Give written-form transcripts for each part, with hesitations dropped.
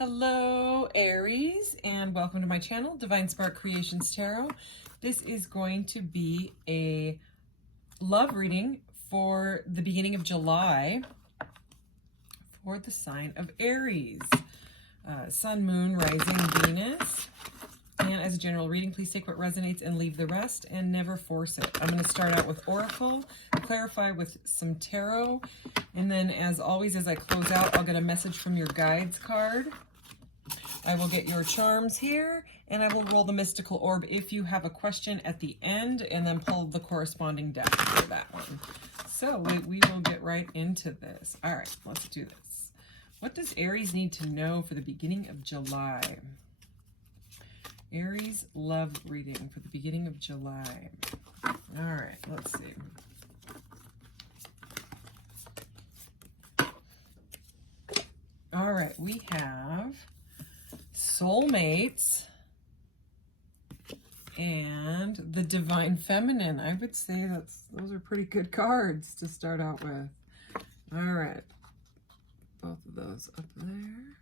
Hello, Aries, and welcome to my channel, Divine Spark Creations Tarot. This is going to be a love reading for the beginning of July for the sign of Aries. Sun, Moon, Rising, Venus. And as a general reading, please take what resonates and leave the rest and never force it. I'm going to start out with Oracle, clarify with some Tarot, and then as always, as I close out, I'll get a message from your guides card. I will get your charms here, and I will roll the mystical orb if you have a question at the end, and then pull the corresponding deck for that one. So we will get right into this. All right, let's do this. What does Aries need to know for the beginning of July? Aries love reading for the beginning of July. All right, let's see. All right, we have soulmates and the divine feminine. I would say those are pretty good cards to start out with. All right, both of those up there.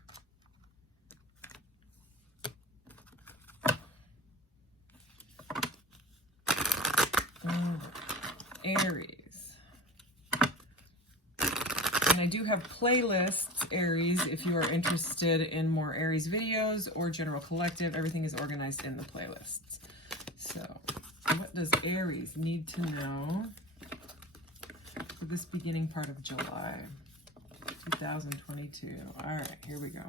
Aries. And I do have playlists, Aries, if you are interested in more Aries videos or general collective. Everything is organized in the playlists. So, what does Aries need to know for this beginning part of July 2022? All right, here we go.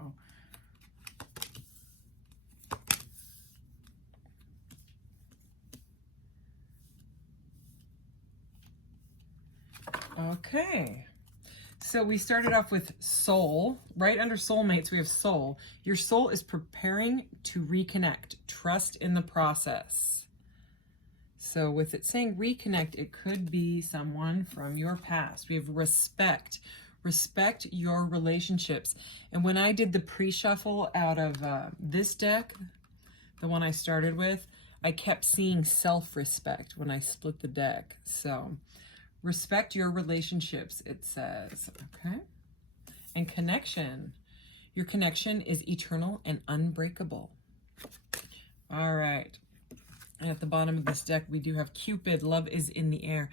Okay. So we started off with soul. Right under soulmates, we have soul. Your soul is preparing to reconnect. Trust in the process. So with it saying reconnect, it could be someone from your past. We have respect. Respect your relationships. And when I did the pre-shuffle out of this deck, the one I started with, I kept seeing self-respect when I split the deck. So respect your relationships, it says, okay? And connection. Your connection is eternal and unbreakable. All right. And at the bottom of this deck, we do have Cupid. Love is in the air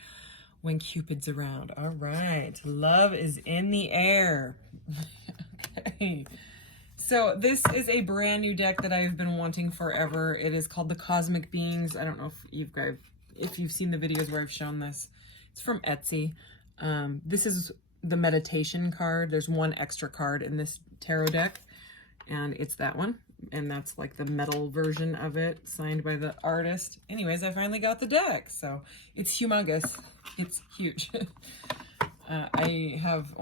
when Cupid's around. All right. Love is in the air. Okay. So this is a brand new deck that I've been wanting forever. It is called the Cosmic Beings. I don't know if you've seen the videos where I've shown this. It's from Etsy. This is the meditation card. There's one extra card in this tarot deck, and it's that one. And that's like the metal version of it, signed by the artist. Anyways, I finally got the deck, so it's humongous. It's huge. I have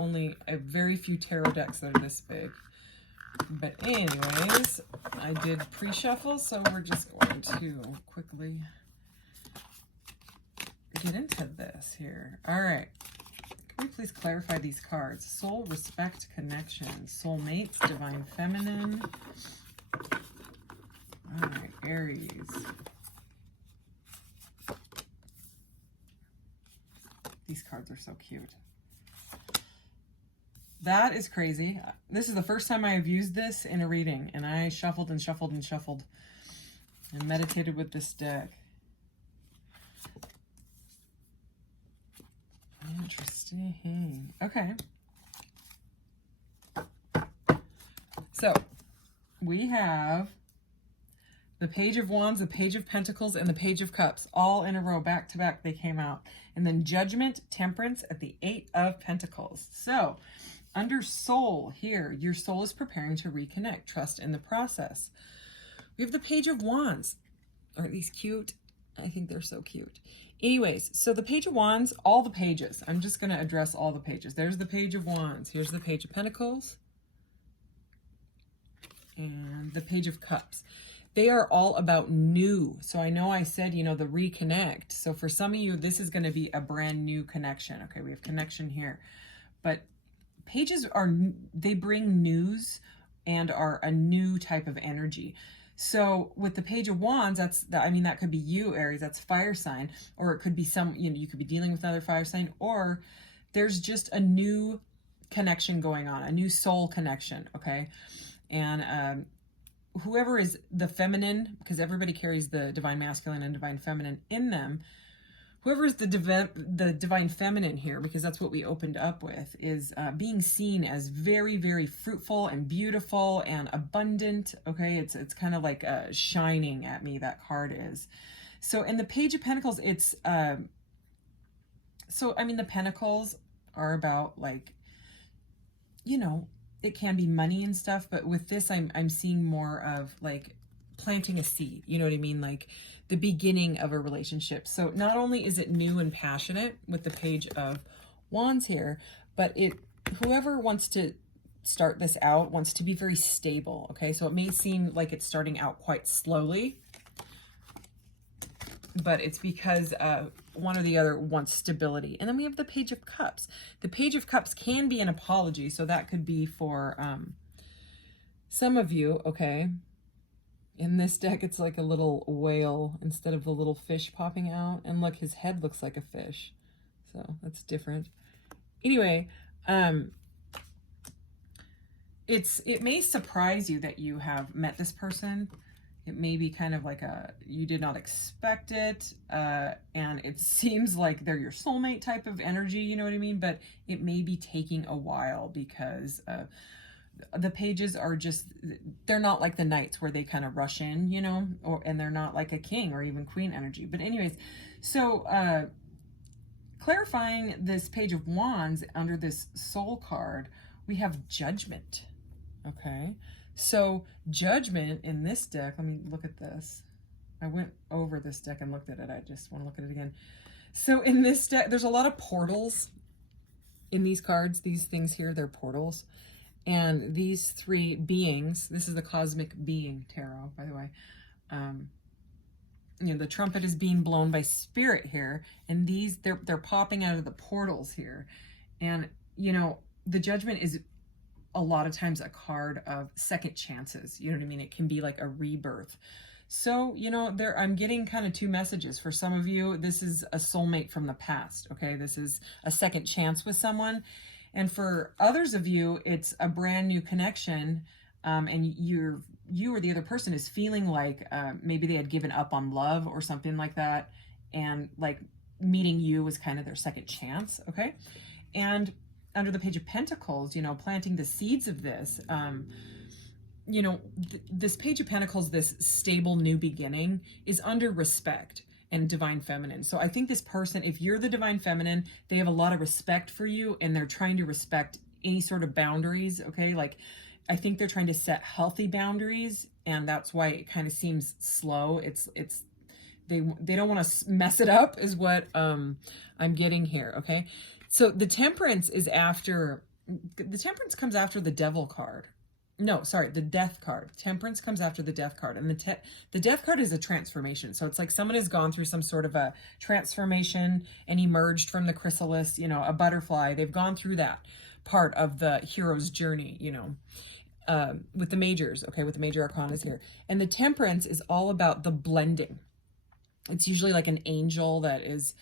very few tarot decks that are this big. But anyways, I did pre-shuffle, so we're just going to quickly get into this here. All right. Can we please clarify these cards? Soul, respect, connection. Soulmates, divine feminine. All right, Aries. These cards are so cute. That is crazy. This is the first time I have used this in a reading, and I shuffled and shuffled and shuffled and meditated with this deck. Interesting. Okay. So we have the Page of Wands, the Page of Pentacles, and the Page of Cups all in a row, back to back. They came out. And then Judgment, Temperance at the 8 of Pentacles. So under soul here, your soul is preparing to reconnect. Trust in the process. We have the Page of Wands. Aren't these cute? I think they're so cute. Anyways, so the Page of Wands, all the pages. I'm just going to address all the pages. There's the Page of Wands. Here's the Page of Pentacles. And the Page of Cups. They are all about new. So I know I said, the reconnect. So for some of you, this is going to be a brand new connection. Okay, we have connection here. But pages they bring news and are a new type of energy. So with the Page of Wands, that could be you, Aries, that's fire sign, or it could be you could be dealing with another fire sign, or there's just a new connection going on, a new soul connection, okay? And whoever is the feminine, because everybody carries the divine masculine and divine feminine in them, whoever is the divine feminine here, because that's what we opened up with, is being seen as very, very fruitful and beautiful and abundant. Okay, it's kind of like shining at me, that card is. So in the Page of Pentacles, it's so I mean, the Pentacles are about, like, you know, it can be money and stuff, but with this I'm seeing more of like planting a seed, you know what I mean? Like the beginning of a relationship. So not only is it new and passionate with the Page of Wands here, but whoever wants to start this out wants to be very stable. Okay, so it may seem like it's starting out quite slowly, but it's because one or the other wants stability. And then we have the Page of Cups. The Page of Cups can be an apology, so that could be for some of you, okay? In this deck, it's like a little whale instead of the little fish popping out. And look, his head looks like a fish, so that's different. Anyway, it may surprise you that you have met this person. It may be kind of like you did not expect it, and it seems like they're your soulmate type of energy, you know what I mean? But it may be taking a while because the pages are just, they're not like the knights where they kind of rush in, you know, and they're not like a king or even queen energy. But anyways, so clarifying this Page of Wands under this Soul card, we have Judgment, okay? So Judgment in this deck, let me look at this. I went over this deck and looked at it. I just want to look at it again. So in this deck, there's a lot of portals in these cards. These things here, they're portals. And these three beings, this is the Cosmic Being Tarot, by the way. You know, the trumpet is being blown by Spirit here. And these, they're popping out of the portals here. And, you know, the Judgment is a lot of times a card of second chances. You know what I mean? It can be like a rebirth. So, you know, I'm getting kind of two messages. For some of you, this is a soulmate from the past, okay? This is a second chance with someone. And for others of you, it's a brand new connection, and you or the other person is feeling like maybe they had given up on love or something like that, and like meeting you was kind of their second chance, okay? And under the Page of Pentacles, you know, planting the seeds of this, you know, this Page of Pentacles, this stable new beginning, is under respect and divine feminine. So I think this person, if you're the divine feminine, they have a lot of respect for you, and they're trying to respect any sort of boundaries, okay? Like, I think they're trying to set healthy boundaries, and that's why it kind of seems slow. They don't want to mess it up, is what I'm getting here, okay? So the Temperance comes after the Devil card. No, sorry, the Death card. Temperance comes after the Death card. And the Death card is a transformation. So it's like someone has gone through some sort of a transformation and emerged from the chrysalis, you know, a butterfly. They've gone through that part of the hero's journey, you know, with the majors, okay, with the major arcanas here. And the Temperance is all about the blending. It's usually like an angel that is,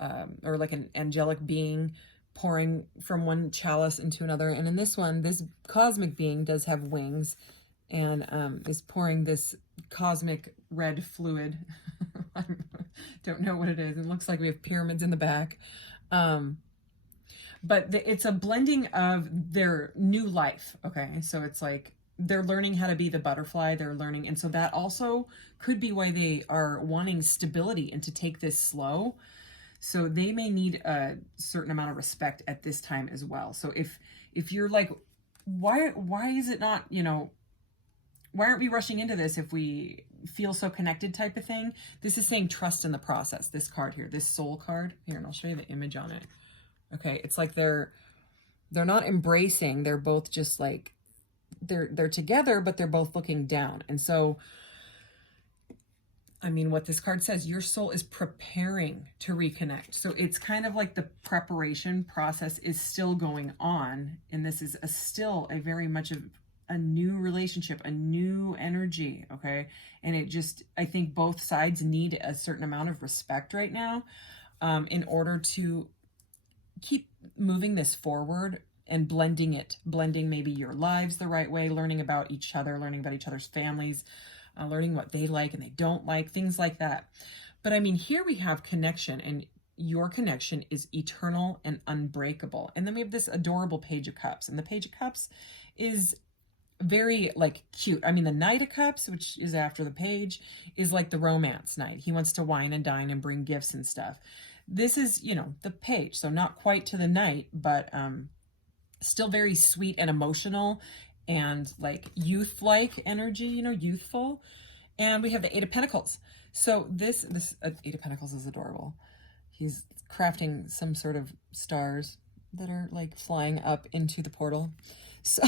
or like an angelic being pouring from one chalice into another. And in this one, this cosmic being does have wings and is pouring this cosmic red fluid. I don't know what it is. It looks like we have pyramids in the back. But it's a blending of their new life, okay? So it's like they're learning how to be the butterfly. They're learning. And so that also could be why they are wanting stability and to take this slow. So they may need a certain amount of respect at this time as well. So if you're like, why is it not, you know, why aren't we rushing into this if we feel so connected type of thing? This is saying trust in the process. This card here, this Soul card here, and I'll show you the image on it. Okay, it's like they're not embracing. They're both just like, they're together, but they're both looking down. And so, I mean, what this card says, your soul is preparing to reconnect. So it's kind of like the preparation process is still going on. And this is still a very much of a new relationship, a new energy, okay? And it just, I think both sides need a certain amount of respect right now in order to keep moving this forward and blending maybe your lives the right way, learning about each other, learning about each other's families, learning what they like and they don't like, things like that. But I mean, here we have connection, and your connection is eternal and unbreakable. And then we have this adorable Page of Cups, and the Page of Cups is very like cute. I mean, the Knight of Cups, which is after the Page, is like the romance knight. He wants to wine and dine and bring gifts and stuff. This is, you know, the Page, so not quite to the Knight, but still very sweet and emotional and like youth-like energy, you know, youthful. And we have the Eight of Pentacles. So this Eight of Pentacles is adorable. He's crafting some sort of stars that are like flying up into the portal. So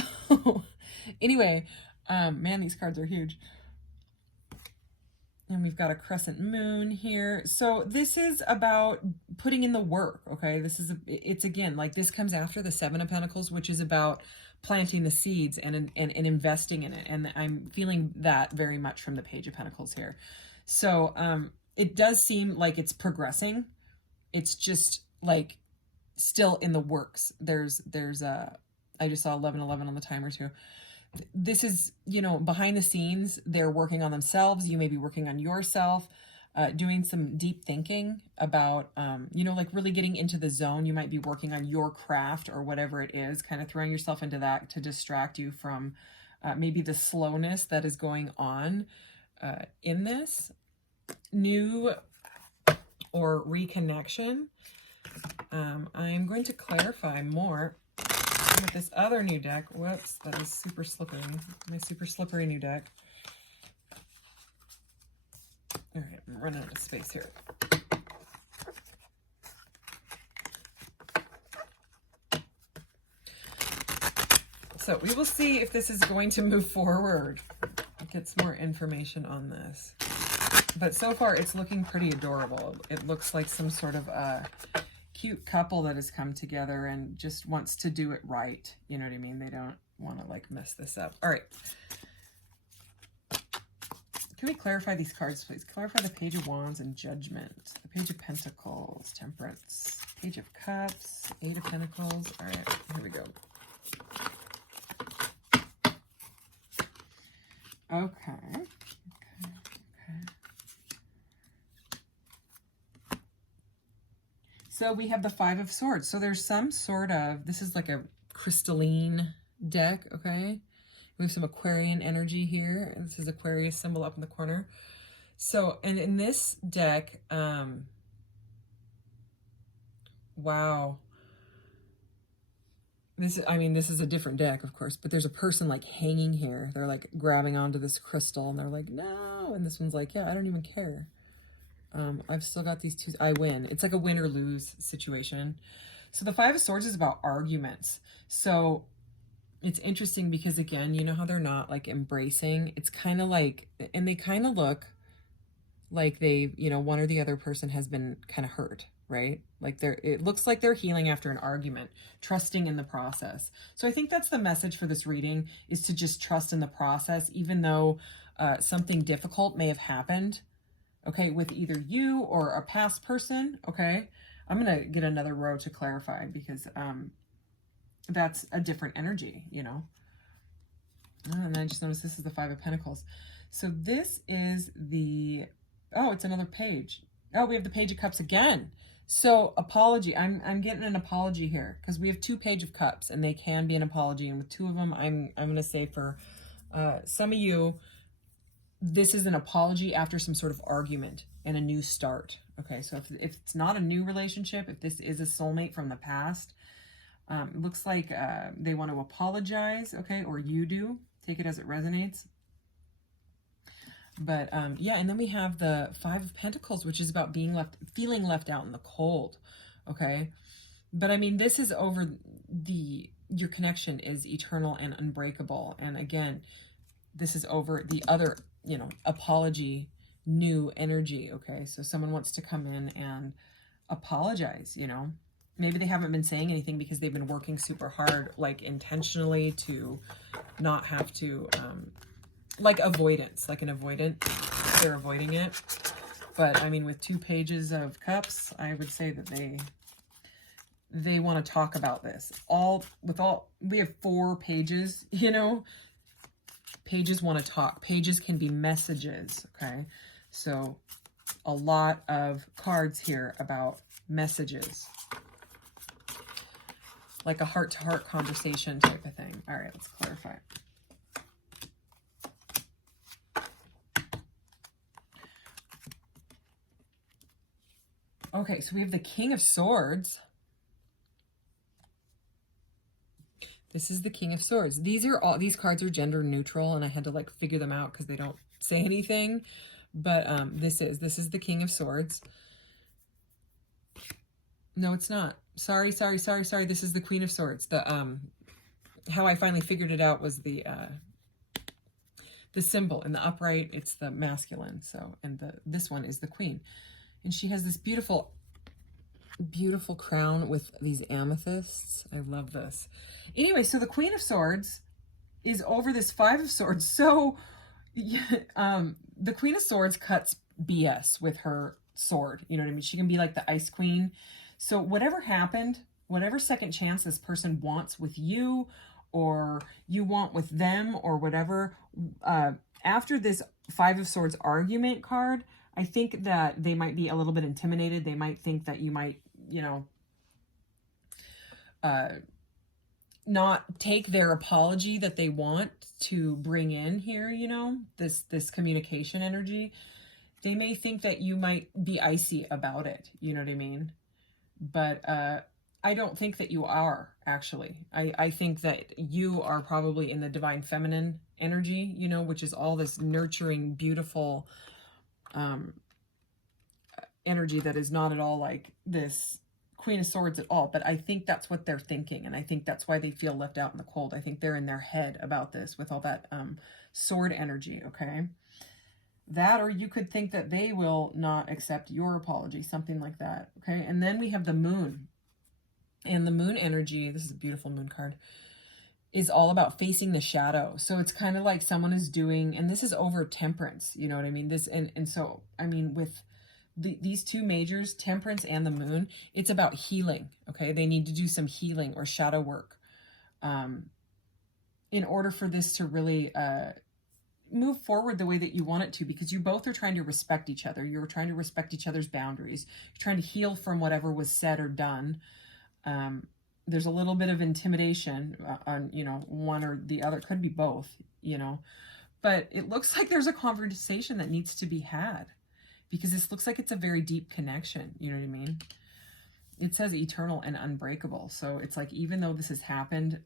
anyway, man, these cards are huge. And we've got a crescent moon here. So this is about putting in the work, okay? It's again, like this comes after the Seven of Pentacles, which is about planting the seeds and investing in it. And I'm feeling that very much from the Page of Pentacles here. So it does seem like it's progressing. It's just like still in the works. I just saw 11:11 on the timer too. This is, you know, behind the scenes, they're working on themselves. You may be working on yourself, doing some deep thinking about, you know, like really getting into the zone. You might be working on your craft or whatever it is, kind of throwing yourself into that to distract you from maybe the slowness that is going on in this new or reconnection. I'm going to clarify more with this other new deck. Whoops, that is super slippery. My super slippery new deck. All right, I'm running out of space here. So we will see if this is going to move forward. Get some more information on this. But so far, it's looking pretty adorable. It looks like some sort of cute couple that has come together and just wants to do it right. You know what I mean? They don't want to like mess this up. All right. Can we clarify these cards, please? Clarify the Page of Wands and Judgment. The Page of Pentacles, Temperance. Page of Cups, Eight of Pentacles. All right, here we go. Okay. So we have the Five of Swords. So there's some sort of, this is like a crystalline deck, okay? We have some Aquarian energy here. This is Aquarius symbol up in the corner. So, and in this deck, wow. This is a different deck, of course, but there's a person like hanging here. They're like grabbing onto this crystal and they're like, no. And this one's like, yeah, I don't even care. I've still got these two. I win. It's like a win or lose situation. So the Five of Swords is about arguments. So it's interesting because, again, you know how they're not like embracing. It's kind of like, and they kind of look like they, you know, one or the other person has been kind of hurt, right? Like it looks like they're healing after an argument, trusting in the process. So I think that's the message for this reading, is to just trust in the process, even though something difficult may have happened. Okay, with either you or a past person, okay? I'm going to get another row to clarify because that's a different energy, you know? And I just noticed this is the Five of Pentacles. So this is the, oh, it's another page. Oh, we have the Page of Cups again. So apology, I'm getting an apology here because we have two Page of Cups and they can be an apology. And with two of them, I'm going to say for some of you, this is an apology after some sort of argument and a new start. Okay, so if it's not a new relationship, if this is a soulmate from the past, it looks like they want to apologize, okay, or you do. Take it as it resonates. But yeah, and then we have the Five of Pentacles, which is about feeling left out in the cold, okay? But I mean, this is over your connection is eternal and unbreakable. And again, this is over the other, you know, apology, new energy, okay? So someone wants to come in and apologize, you know? Maybe they haven't been saying anything because they've been working super hard, like intentionally to not have to, like avoidance, like an avoidant. They're avoiding it. But I mean, with two Pages of Cups, I would say that they want to talk about this. We have 4 pages, pages want to talk. Pages can be messages, okay? So a lot of cards here about messages, like a heart-to-heart conversation type of thing. All right, let's clarify. Okay, so we have the King of Swords. This is the King of Swords. These cards are gender neutral, and I had to like figure them out because they don't say anything. But this is the King of Swords. No, it's not. Sorry. This is the Queen of Swords. The how I finally figured it out was the symbol in the upright. It's the masculine. So, and this one is the Queen, and she has this beautiful crown with these amethysts. I love this. Anyway, so the Queen of Swords is over this 5 of Swords. So the Queen of Swords cuts BS with her sword. You know what I mean? She can be like the Ice Queen. So whatever happened, whatever second chance this person wants with you, or you want with them, or whatever, after this 5 of Swords argument card, I think that they might be a little bit intimidated. They might think that you might, not take their apology that they want to bring in here, this communication energy. They may think that you might be icy about it. You know what I mean? But I don't think that you are, actually. I think that you are probably in the divine feminine energy, which is all this nurturing, beautiful energy that is not at all like this Queen of Swords at all. But I think that's what they're thinking, and I think that's why they feel left out in the cold. I think they're in their head about this with all that sword energy, okay? That, or you could think that they will not accept your apology, something like that, okay? And then we have the Moon. And the Moon energy, this is a beautiful Moon card, is all about facing the shadow. So it's kind of like someone is doing, and this is over Temperance, you know what I mean? This, and so, I mean, with these 2 majors, Temperance and the Moon, it's about healing, okay? They need to do some healing or shadow work in order for this to really move forward the way that you want it to, because you both are trying to respect each other. You're trying to respect each other's boundaries. You're trying to heal from whatever was said or done. There's a little bit of intimidation on, one or the other. Could be both, but it looks like there's a conversation that needs to be had, because this looks like it's a very deep connection. You know what I mean? It says eternal and unbreakable. So it's like, even though this has happened,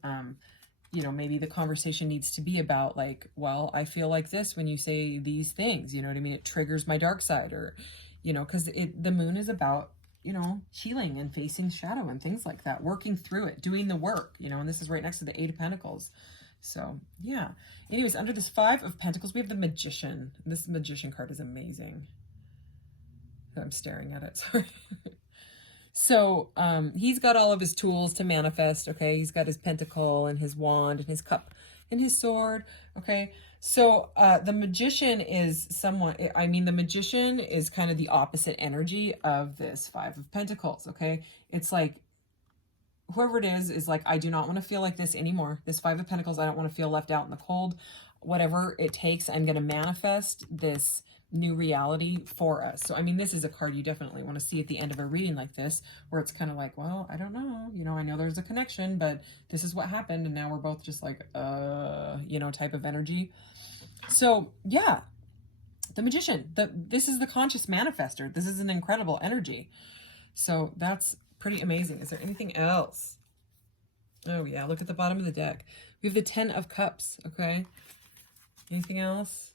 maybe the conversation needs to be about like, well, I feel like this when you say these things, you know what I mean? It triggers my dark side, or, because the Moon is about, healing and facing shadow and things like that, working through it, doing the work, and this is right next to the 8 of Pentacles. So yeah. Anyways, under this 5 of Pentacles, we have the Magician. This Magician card is amazing. I'm staring at it, sorry. So he's got all of his tools to manifest, okay? He's got his pentacle and his wand and his cup and his sword, okay? So the Magician is the Magician is kind of the opposite energy of this 5 of Pentacles, okay? It's like, whoever it is like, I do not want to feel like this anymore. This 5 of Pentacles, I don't want to feel left out in the cold. Whatever it takes, I'm going to manifest this new reality for us. So, I mean, this is a card you definitely want to see at the end of a reading like this, where it's kind of like, well, I don't know, I know there's a connection, but this is what happened, and now we're both just like, type of energy. So, yeah, the Magician, this is the conscious manifester. This is an incredible energy. So that's pretty amazing. Is there anything else? Oh, yeah, look at the bottom of the deck. We have the 10 of Cups, okay? Anything else?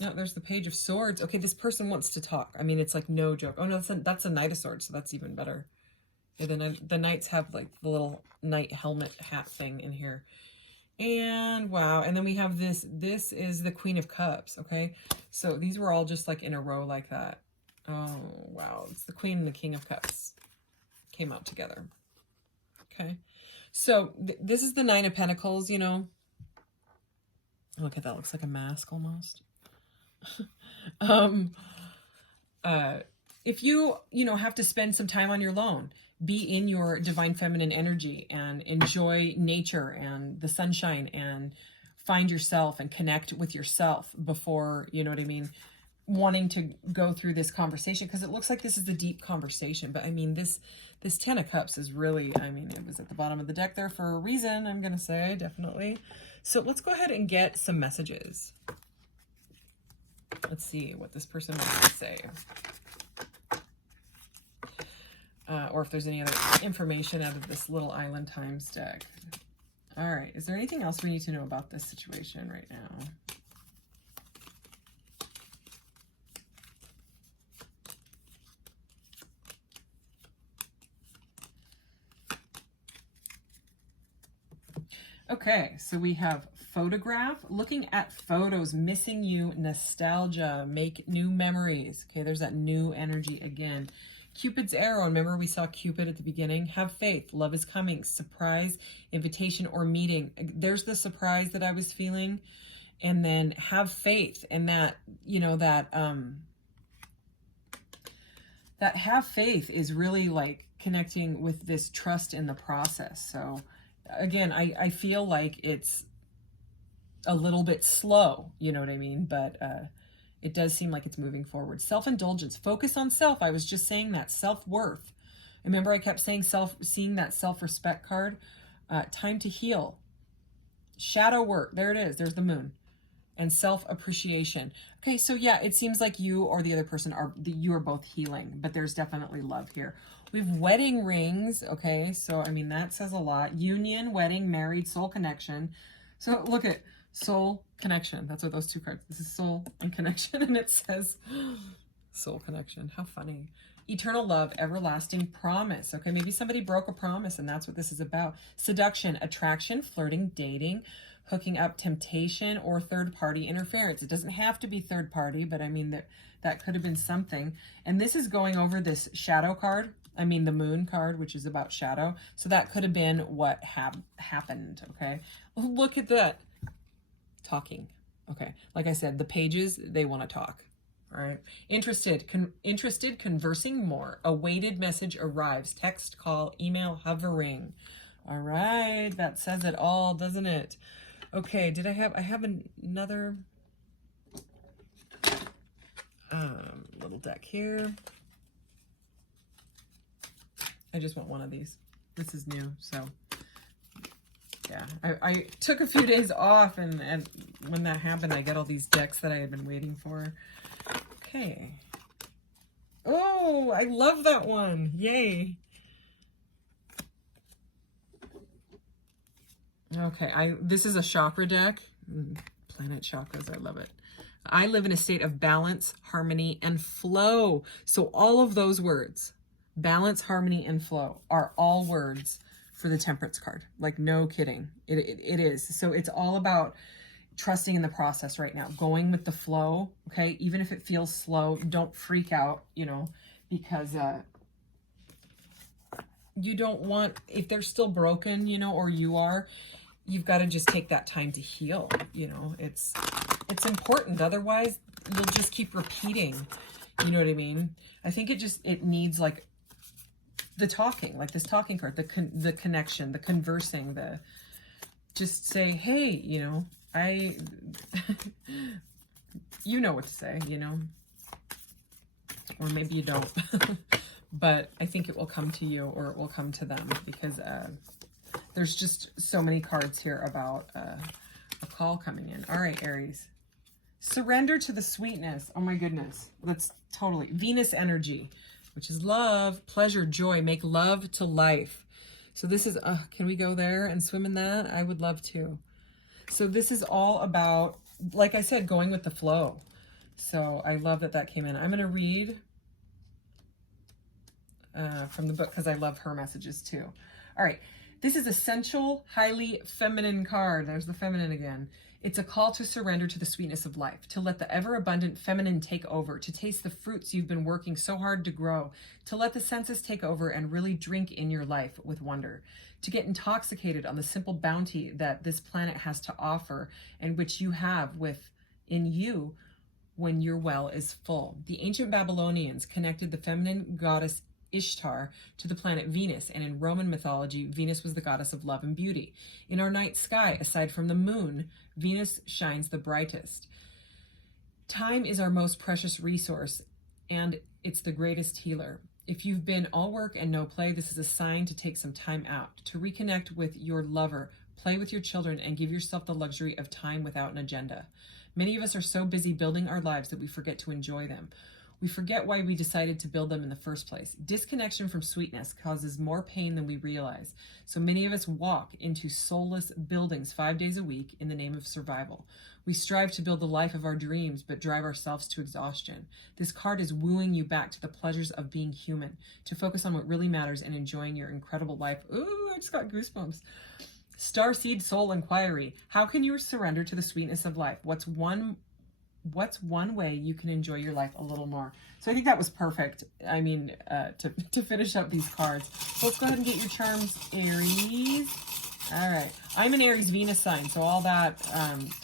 No, there's the Page of Swords. Okay, this person wants to talk. I mean, it's like no joke. Oh, no, that's a Knight of Swords, so that's even better. Yeah, the Knights have like the little knight helmet hat thing in here. And wow, and then we have this. This is the Queen of Cups, okay? So these were all just like in a row like that. Oh, wow. It's the Queen and the King of Cups came out together. Okay. So this is the 9 of Pentacles, Look at that. Looks like a mask almost. if you, have to spend some time on your own, be in your divine feminine energy and enjoy nature and the sunshine and find yourself and connect with yourself before, you know what I mean, wanting to go through this conversation, because it looks like this is a deep conversation. But I mean, this 10 of Cups is really, I mean, it was at the bottom of the deck there for a reason, I'm going to say, definitely. So let's go ahead and get some messages. Let's see what this person wants to say. Or if there's any other information out of this little Island Times deck. All right. Is there anything else we need to know about this situation right now? Okay, so we have photograph, looking at photos, missing you, nostalgia, make new memories. Okay, there's that new energy again. Cupid's arrow, remember we saw Cupid at the beginning? Have faith, love is coming, surprise, invitation, or meeting. There's the surprise that I was feeling. And then have faith, and that, that have faith is really like connecting with this trust in the process. So again, I feel like it's a little bit slow, you know what I mean? But it does seem like it's moving forward. Self-indulgence, focus on self. I was just saying that. Self-worth. Remember I kept saying seeing that self-respect card. Time to heal. Shadow work. There it is. There's the moon. And self-appreciation. Okay, so yeah, it seems like you or the other person you are both healing, but there's definitely love here. We have wedding rings. Okay, so I mean, that says a lot. Union, wedding, married, soul connection. So look at soul connection. That's what those two cards. This is soul and connection, and it says soul connection. How funny. Eternal love, everlasting promise. Okay, maybe somebody broke a promise, and that's what this is about. Seduction, attraction, flirting, dating, hooking up, temptation, or third-party interference. It doesn't have to be third-party, but I mean, that could have been something. And this is going over this shadow card. I mean, the moon card, which is about shadow. So that could have been what happened, okay? Look at that. Talking, okay? Like I said, the pages, they want to talk, all right? Interested, conversing more. Awaited message arrives. Text, call, email, hovering. All right, that says it all, doesn't it? Okay, I have another little deck here. I just want one of these. This is new, so yeah. I took a few days off, and when that happened, I got all these decks that I had been waiting for. Okay. Oh, I love that one. Yay. Okay, this is a chakra deck. Planet chakras, I love it. I live in a state of balance, harmony, and flow. So all of those words, balance, harmony, and flow, are all words for the Temperance card. Like, no kidding. It is. So it's all about trusting in the process right now, going with the flow, okay? Even if it feels slow, don't freak out, because you don't want, if they're still broken, or you are, you've got to just take that time to heal. It's important. Otherwise, you'll just keep repeating. You know what I mean? I think it needs like the talking, like this talking card, the connection, the conversing, just say, hey, I, you know what to say, or maybe you don't, but I think it will come to you, or it will come to them, because there's just so many cards here about a call coming in. All right, Aries. Surrender to the sweetness. Oh my goodness. That's totally Venus energy, which is love, pleasure, joy. Make love to life. So this is, can we go there and swim in that? I would love to. So this is all about, like I said, going with the flow. So I love that came in. I'm going to read from the book, because I love her messages too. All right. This is Essential Highly Feminine card. There's the feminine again. It's a call to surrender to the sweetness of life, to let the ever-abundant feminine take over, to taste the fruits you've been working so hard to grow, to let the senses take over and really drink in your life with wonder, to get intoxicated on the simple bounty that this planet has to offer, and which you have within you when your well is full. The ancient Babylonians connected the feminine goddess Ishtar to the planet Venus, and in Roman mythology, Venus was the goddess of love and beauty. In our night sky, aside from the moon, Venus shines the brightest. Time is our most precious resource, and it's the greatest healer. If you've been all work and no play, this is a sign to take some time out, to reconnect with your lover, play with your children, and give yourself the luxury of time without an agenda. Many of us are so busy building our lives that we forget to enjoy them. We forget why we decided to build them in the first place. Disconnection from sweetness causes more pain than we realize. So many of us walk into soulless buildings 5 days a week in the name of survival. We strive to build the life of our dreams, but drive ourselves to exhaustion. This card is wooing you back to the pleasures of being human, to focus on what really matters and enjoying your incredible life. Ooh, I just got goosebumps. Starseed Soul Inquiry. How can you surrender to the sweetness of life? What's one way you can enjoy your life a little more? So I think that was perfect. I mean, to finish up these cards. So let's go ahead and get your charms, Aries. All right. I'm an Aries Venus sign, so all that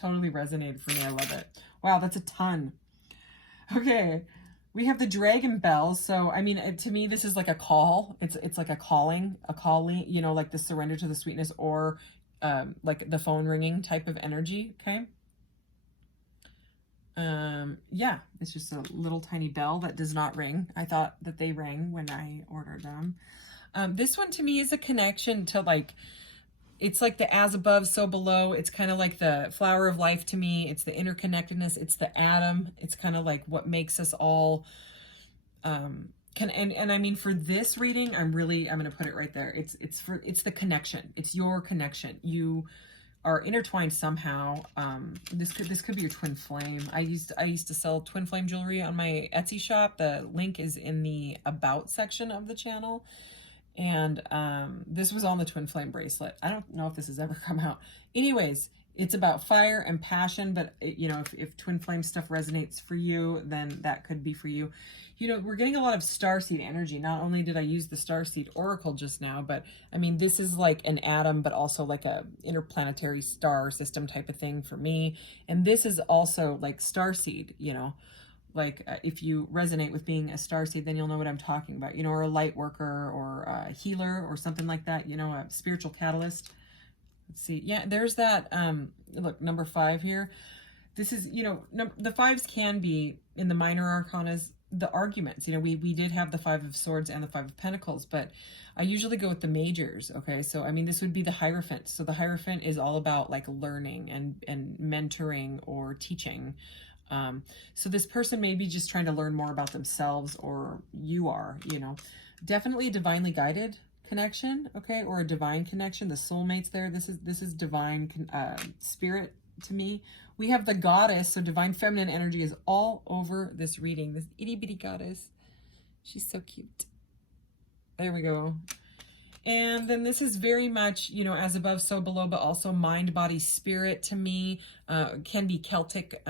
totally resonated for me. I love it. Wow, that's a ton. Okay. We have the dragon bells. So, I mean, to me, this is like a call. It's like a calling, you know, like the surrender to the sweetness, or like the phone ringing type of energy. Okay. Yeah, it's just a little tiny bell that does not ring. I thought that they rang when I ordered them. This one to me is a connection to, like, it's like the as above, so below. It's kind of like the flower of life to me. It's the interconnectedness. It's the atom. It's kind of like what makes us all, and I mean, for this reading, I'm going to put it right there. It's the connection. It's your connection. You are intertwined somehow. This could be your twin flame. I used to sell twin flame jewelry on my Etsy shop. The link is in the about section of the channel. And this was on the twin flame bracelet. I don't know if this has ever come out. Anyways, it's about fire and passion, but you know, if twin flame stuff resonates for you, then that could be for you. You know, we're getting a lot of starseed energy. Not only did I use the starseed oracle just now, but I mean, this is like an atom, but also like a interplanetary star system type of thing for me. And this is also like starseed, you know, like if you resonate with being a starseed, then you'll know what I'm talking about, you know, or a light worker or a healer or something like that, you know, a spiritual catalyst. Let's see. Yeah, there's that, look, number 5 here. This is, you know, the 5s can be in the minor arcanas, the arguments. You know, we did have the 5 of Swords and the 5 of Pentacles, but I usually go with the majors. Okay, so I mean, this would be the Hierophant. So the Hierophant is all about like learning and mentoring or teaching. So this person may be just trying to learn more about themselves, or you are, you know, definitely divinely guided connection. Okay, or a divine connection. The soulmates there. This is divine spirit to me. We have the goddess, so divine feminine energy is all over this reading. This itty bitty goddess. She's so cute. There we go. And then this is very much, you know, as above, so below, but also mind, body, spirit to me. Can be Celtic,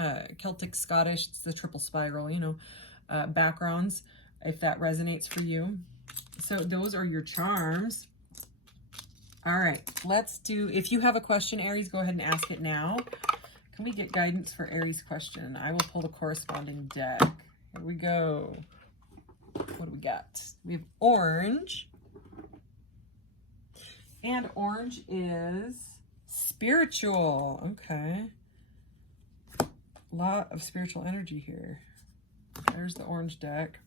Scottish. It's the triple spiral, you know, backgrounds, if that resonates for you. So those are your charms. All right, let's do, if you have a question, Aries, go ahead and ask it now. Can we get guidance for Aries' question? I will pull the corresponding deck. Here we go. What do we got? We have orange. And orange is spiritual. Okay. A lot of spiritual energy here. There's the orange deck.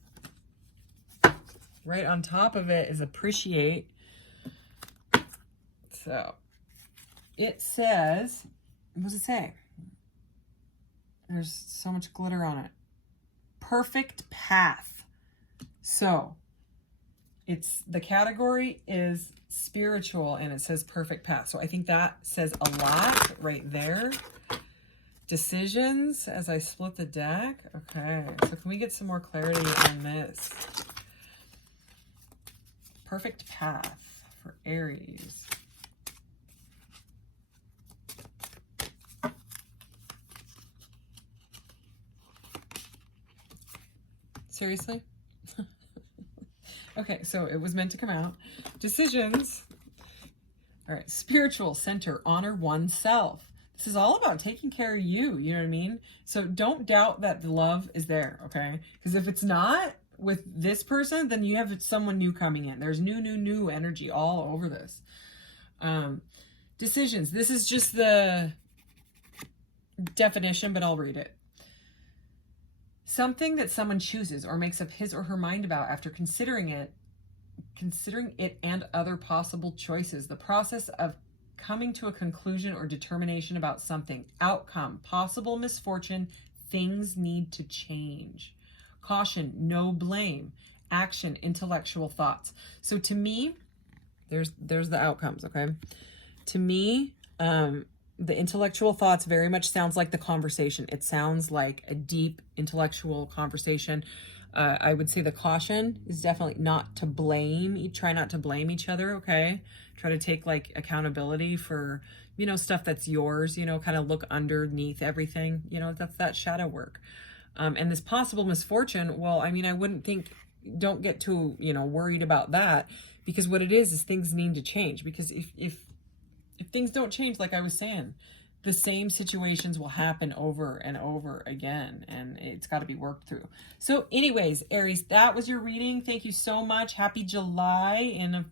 Right on top of it is appreciate. So it says, what does it say? There's so much glitter on it. Perfect path. So it's, the category is spiritual and it says perfect path. So I think that says a lot right there. Decisions as I split the deck. Okay, so can we get some more clarity on this? Perfect path for Aries. Seriously? Okay, so it was meant to come out. Decisions. All right, spiritual center, honor oneself. This is all about taking care of you. You know what I mean? So don't doubt that the love is there, okay? Because if it's not with this person, then you have someone new coming in. There's new energy all over this. Decisions. This is just the definition, but I'll read it. Something that someone chooses or makes up his or her mind about after considering it and other possible choices. The process of coming to a conclusion or determination about something. Outcome, possible misfortune, things need to change. Caution, no blame. Action, intellectual thoughts. So to me, there's the outcomes, okay? To me, the intellectual thoughts very much sounds like the conversation. It sounds like a deep intellectual conversation. I would say the caution is definitely not to blame. Try not to blame each other, okay? Try to take like accountability for, you know, stuff that's yours, you know, kind of look underneath everything, you know, that's that shadow work. And this possible misfortune, well, I mean, I wouldn't think, don't get too, you know, worried about that, because what it is things need to change. Because if things don't change, like I was saying, the same situations will happen over and over again, and it's got to be worked through. So anyways, Aries, that was your reading. Thank you so much. Happy July in,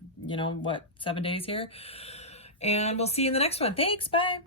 7 days here. And we'll see you in the next one. Thanks. Bye.